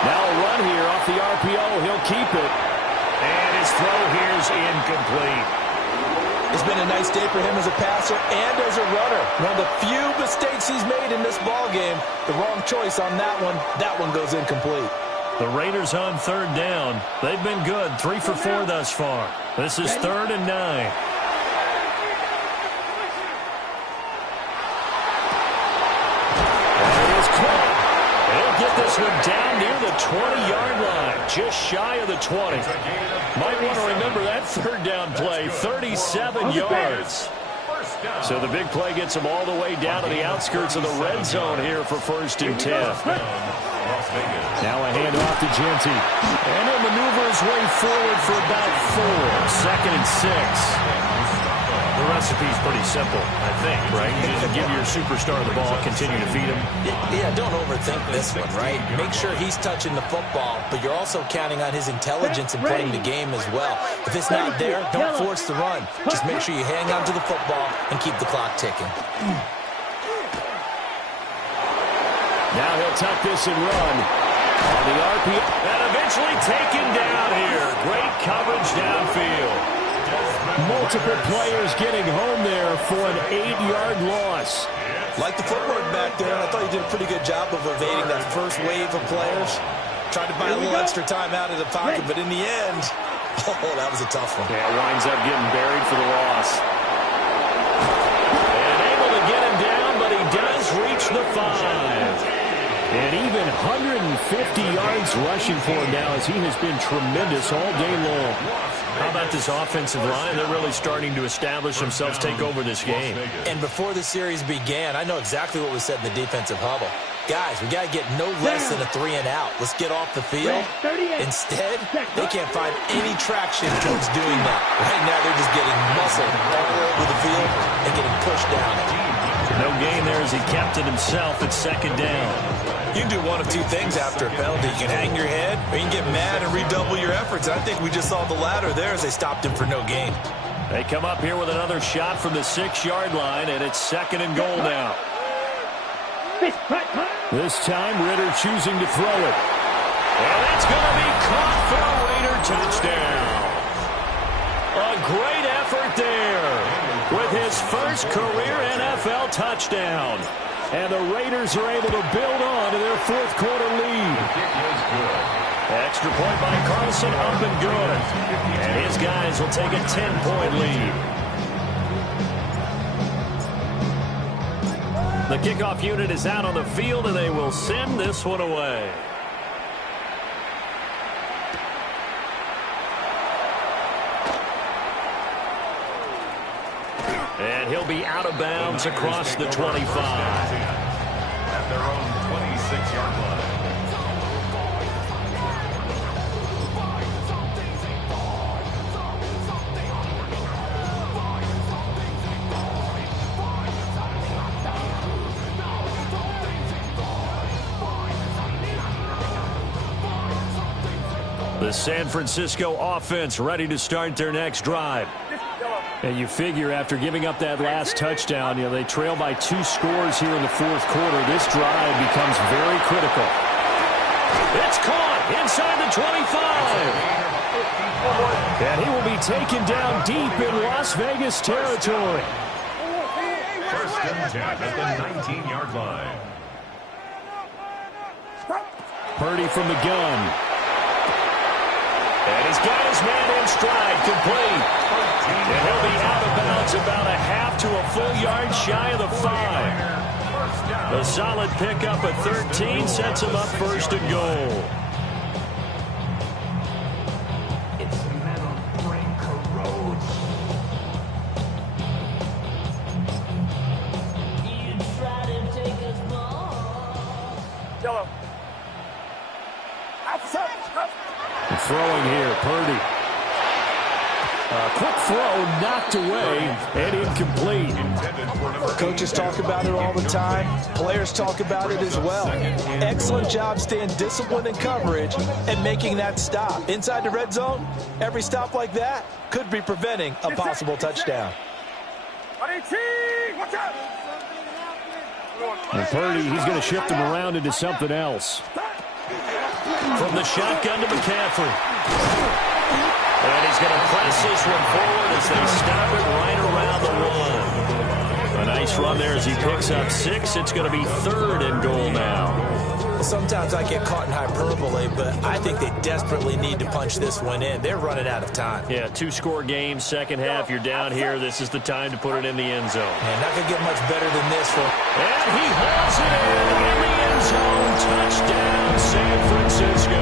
Now a run here off the RPO. He'll keep it. And his throw here is incomplete. It's been a nice day for him as a passer and as a runner. One of the few mistakes he's made in this ballgame. The wrong choice on that one. That one goes incomplete. The Raiders on third down. They've been good. 3 for 4 thus far. This is 3rd and 9. Get this one down near the 20-yard line, just shy of the 20. Might want to remember that third down play, 37 yards. So the big play gets him all the way down to the outskirts of the red zone here for first and 10. Now a handoff to Genty. And he'll maneuver his way forward for about 4. 2nd and 6. The recipe's pretty simple, I think, right? You just give your superstar the ball, continue to feed him. Yeah, don't overthink this one, right? Make sure he's touching the football, but you're also counting on his intelligence in playing the game as well. If it's not there, don't force the run. Just make sure you hang on to the football and keep the clock ticking. Now he'll tuck this and run. On the RPO. And eventually taken down here. Great coverage downfield. Multiple players getting home there for an 8-yard loss. Like the footwork back there, I thought he did a pretty good job of evading that first wave of players. Tried to buy a little extra time out of the pocket, but in the end, oh, that was a tough one. Yeah, winds up getting buried for the loss. And able to get him down, but he does reach the 5. And even 150 yards rushing for him now as he has been tremendous all day long. How about this offensive line? They're really starting to establish themselves, take over this game. And before the series began, I know exactly what was said in the defensive huddle. Guys, we got to get no less than a 3-and-out. Let's get off the field. Instead, they can't find any traction towards doing that. Right now, they're just getting muscled all over the field and getting pushed down. No gain there as he kept it himself at second down. You can do one of two things after a penalty. You can hang your head, or you can get mad and redouble your efforts. I think we just saw the latter there as they stopped him for no gain. They come up here with another shot from the 6-yard line, and it's 2nd and goal now. This time, Ritter choosing to throw it. And it's going to be caught for a Raider touchdown. A great effort there with his first career NFL touchdown. And the Raiders are able to build on to their 4th quarter lead. Extra point by Carlson, up and good. And his guys will take a 10-point lead. The kickoff unit is out on the field, and they will send this one away. And he'll be out of bounds across the 25. At their own 26-yard line. The San Francisco offense ready to start their next drive. And you figure after giving up that last touchdown, they trail by 2 scores here in the 4th quarter. This drive becomes very critical. It's caught inside the 25. And he will be taken down deep in Las Vegas territory. 1st and 10 at the 19-yard line. Purdy from the gun. And he's got his man in stride, complete. And he'll be out of bounds about a half to a full yard shy of the 5. A solid pickup at 13 sets him up 1st and goal. Yellow. Throwing here, Purdy. Quick throw knocked away and incomplete. Coaches talk about it all the time. Players talk about it as well. Excellent job staying disciplined in coverage and making that stop. Inside the red zone, every stop like that could be preventing a possible touchdown. And Purdy, he's going to shift him around into something else. From the shotgun to McCaffrey. And he's going to press this one forward as they stop it right around the 1. A nice run there as he picks up 6. It's going to be 3rd and goal now. Sometimes I get caught in hyperbole, but I think they desperately need to punch this one in. They're running out of time. Yeah, 2-score game, second half. You're down here. This is the time to put it in the end zone. And not going to get much better than this for. And he hauls it in the end zone. Touchdown, San Francisco.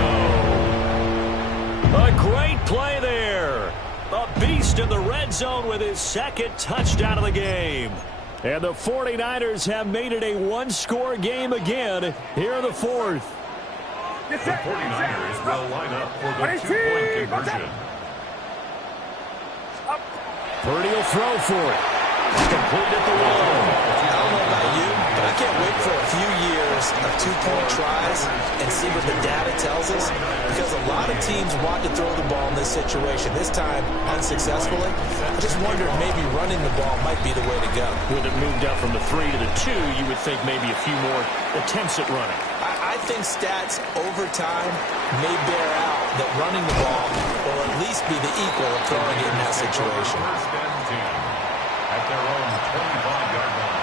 A great play there. A beast in the red zone with his 2nd touchdown of the game. And the 49ers have made it a 1-score game again here in the 4th. The 49ers will line up for the 2-point conversion. Purdy will throw for it. Complete at the one. I don't know about you, but I can't wait for a few years of two-point tries and see what the data tells us, because a lot of teams want to throw the ball in this situation, this time unsuccessfully. I just wonder if maybe running the ball might be the way to go. With it moved up from the 3 to the 2, you would think maybe a few more attempts at running. I think stats over time may bear out that running the ball will at least be the equal of throwing it in that situation. First and 10 at their own 25-yard line.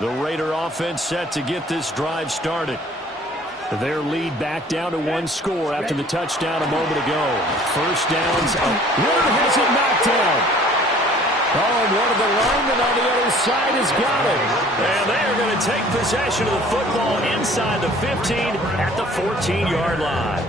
The Raider offense set to get this drive started. Their lead back down to 1 score after the touchdown a moment ago. First downs. Ritter has it knocked down. Oh, and one of the linemen on the other side has got it. And they are going to take possession of the football inside the 15 at the 14-yard line.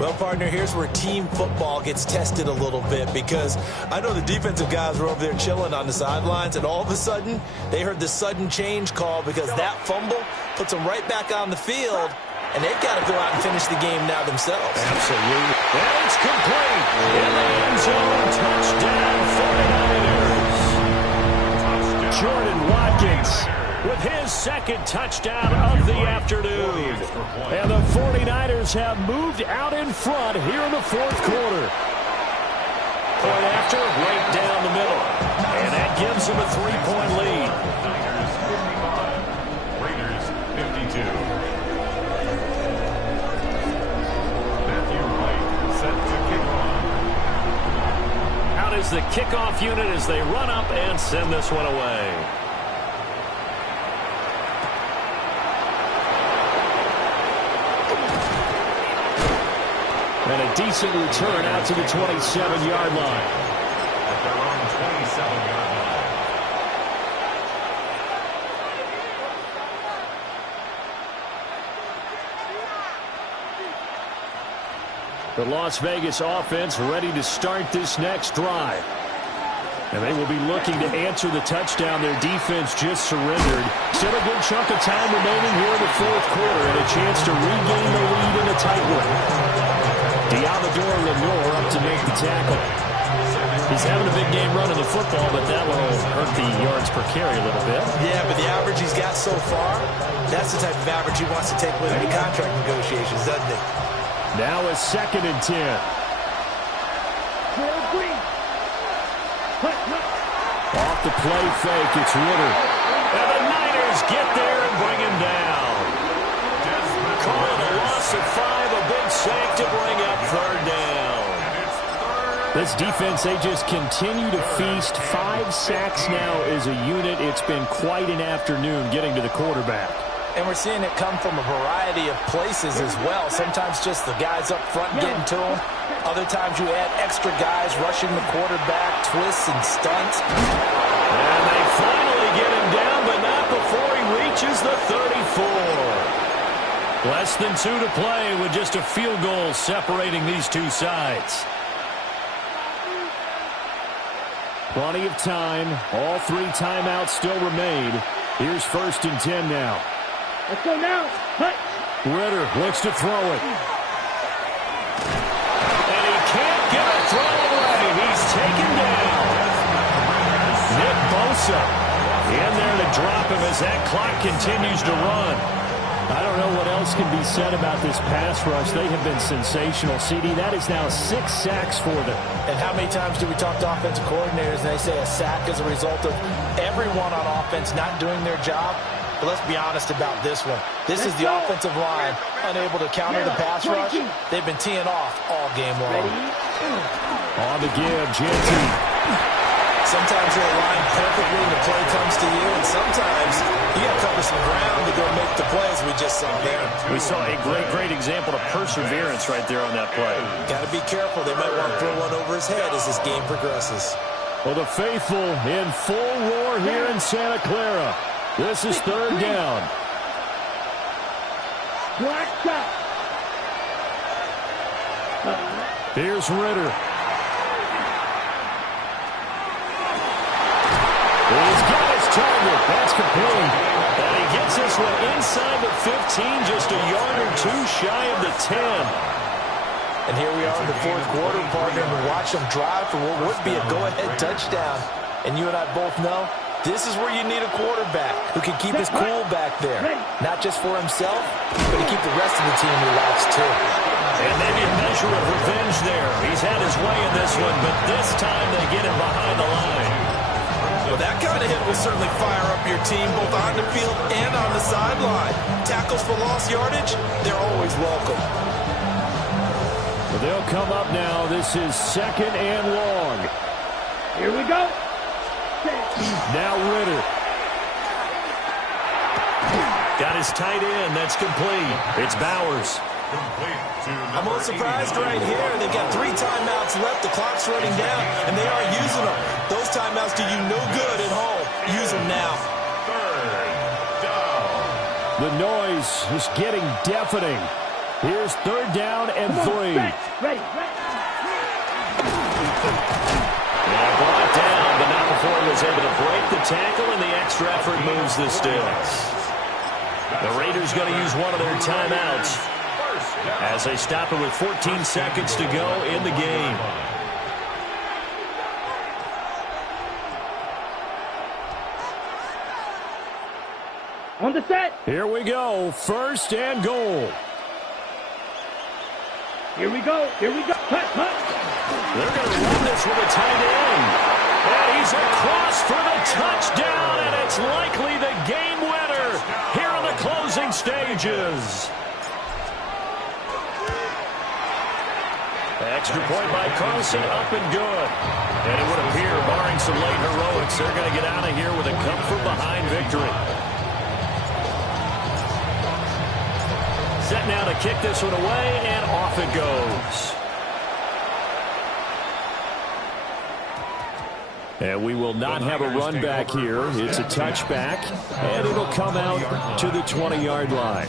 Well, partner, here's where team football gets tested a little bit, because I know the defensive guys were over there chilling on the sidelines, and all of a sudden, they heard the sudden change call because that fumble puts them right back on the field, and they've got to go out and finish the game now themselves. Absolutely. And it's complete. In the end zone, touchdown 49ers. Jordan Watkins with his second touchdown of the afternoon. And the 49ers have moved out in front here in the fourth quarter. Point after, right down the middle. And that gives them a 3-point lead. Raiders 52. Matthew White set to kick off. Out is the kickoff unit as they run up and send this one away. And a decent return out to the 27-yard line. At their own 27-yard line. The Las Vegas offense ready to start this next drive. And they will be looking to answer the touchdown their defense just surrendered. Still a good chunk of time remaining here in the fourth quarter and a chance to regain the lead in a tight one. Diamador Lenore up to make the tackle. He's having a big game running the football, but that will hurt the yards per carry a little bit. Yeah, but the average he's got so far, that's the type of average he wants to take with him in contract negotiations, doesn't it? Now a 2nd and 10. Off the play fake, it's Ritter. And the Niners get there and bring him down. Call it a loss of 5, a big sack to bring up 3rd down. This defense, they just continue to feast. 5 sacks now as a unit. It's been quite an afternoon getting to the quarterback. And we're seeing it come from a variety of places as well. Sometimes just the guys up front getting to him. Other times you add extra guys rushing the quarterback, twists and stunts. And they finally get him down, but not before he reaches the 34. Less than 2 to play with just a field goal separating these two sides. Plenty of time. All 3 timeouts still remain. Here's 1st and 10 now. Let's go now. Hut. Ritter looks to throw it. And he can't get a throw away. He's taken down. Nick Bosa in there to drop him as that clock continues to run. I don't know what else can be said about this pass rush. They have been sensational. CD, that is now 6 sacks for them. And how many times do we talk to offensive coordinators and they say a sack is a result of everyone on offense not doing their job? But let's be honest about this one. This is the offensive line unable to counter the pass rush. They've been teeing off all game long. On the give, Jeanty. Sometimes you're aligned perfectly and the play comes to you, and sometimes you got to cover some ground to go make the plays we just saw there. We saw a great example of perseverance right there on that play. Got to be careful. They might want to throw one over his head as this game progresses. Well, the faithful in full roar here in Santa Clara. This is 3rd down. Black shot. Here's Ritter. He's got his target. That's complete. And he gets this one inside the 15, just a yard or two shy of the 10. And here we are in the fourth quarter, partner, and watch them drive for what would be a go-ahead touchdown. And you and I both know this is where you need a quarterback who can keep his cool back there. Not just for himself, but to keep the rest of the team relaxed, too. And maybe a measure of revenge there. He's had his way in this one, but this time they get him behind the line. Well, that kind of hit will certainly fire up your team, both on the field and on the sideline. Tackles for lost yardage, they're always welcome. Well, they'll come up now. This is 2nd and long. Here we go. Now Ritter. Got his tight end. That's complete. It's Bowers. I'm a little surprised right here. They've got 3 timeouts left. The clock's running down, and they aren't using them. Those timeouts do you no good at home. Use them now. 3rd down. The noise is getting deafening. Here's 3rd down and 3. Ready. Yeah, brought down, but not before he was able to break the tackle, and the extra effort moves the sticks. The Raiders going to use one of their timeouts as they stop it with 14 seconds to go in the game. On the set. Here we go. 1st and goal. Here we go. Cut. They're going to run this with a tight end. And he's across for the touchdown, and it's likely the game winner here in the closing stages. Extra point by Carlson, up and good. And it would appear, barring some late heroics, they're going to get out of here with a come-from-behind victory. Set now to kick this one away, and off it goes. And we will not have a run back here. It's a touchback, and it'll come out to the 20-yard line.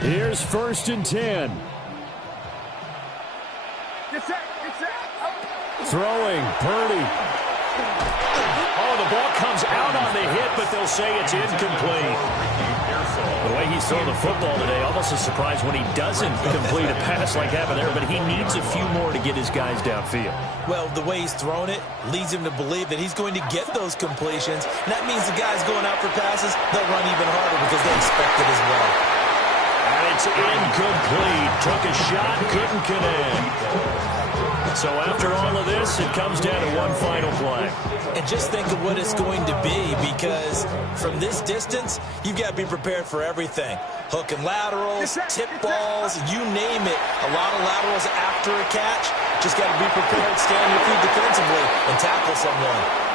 Here's 1st and 10. Get set. Throwing, Purdy. Oh, the ball comes out on the hit, but they'll say it's incomplete. The way he's throwing the football today, almost a surprise when he doesn't complete a pass like that there, but he needs a few more to get his guys downfield. Well, the way he's thrown it leads him to believe that he's going to get those completions. And that means the guys going out for passes, they'll run even harder because they expect it as well. And it's incomplete. Took a shot, couldn't connect. So after all of this, it comes down to one final play. And just think of what it's going to be, because from this distance, you've got to be prepared for everything. Hook and laterals, tip balls, you name it. A lot of laterals after a catch. Just got to be prepared, stand your feet defensively, and tackle someone.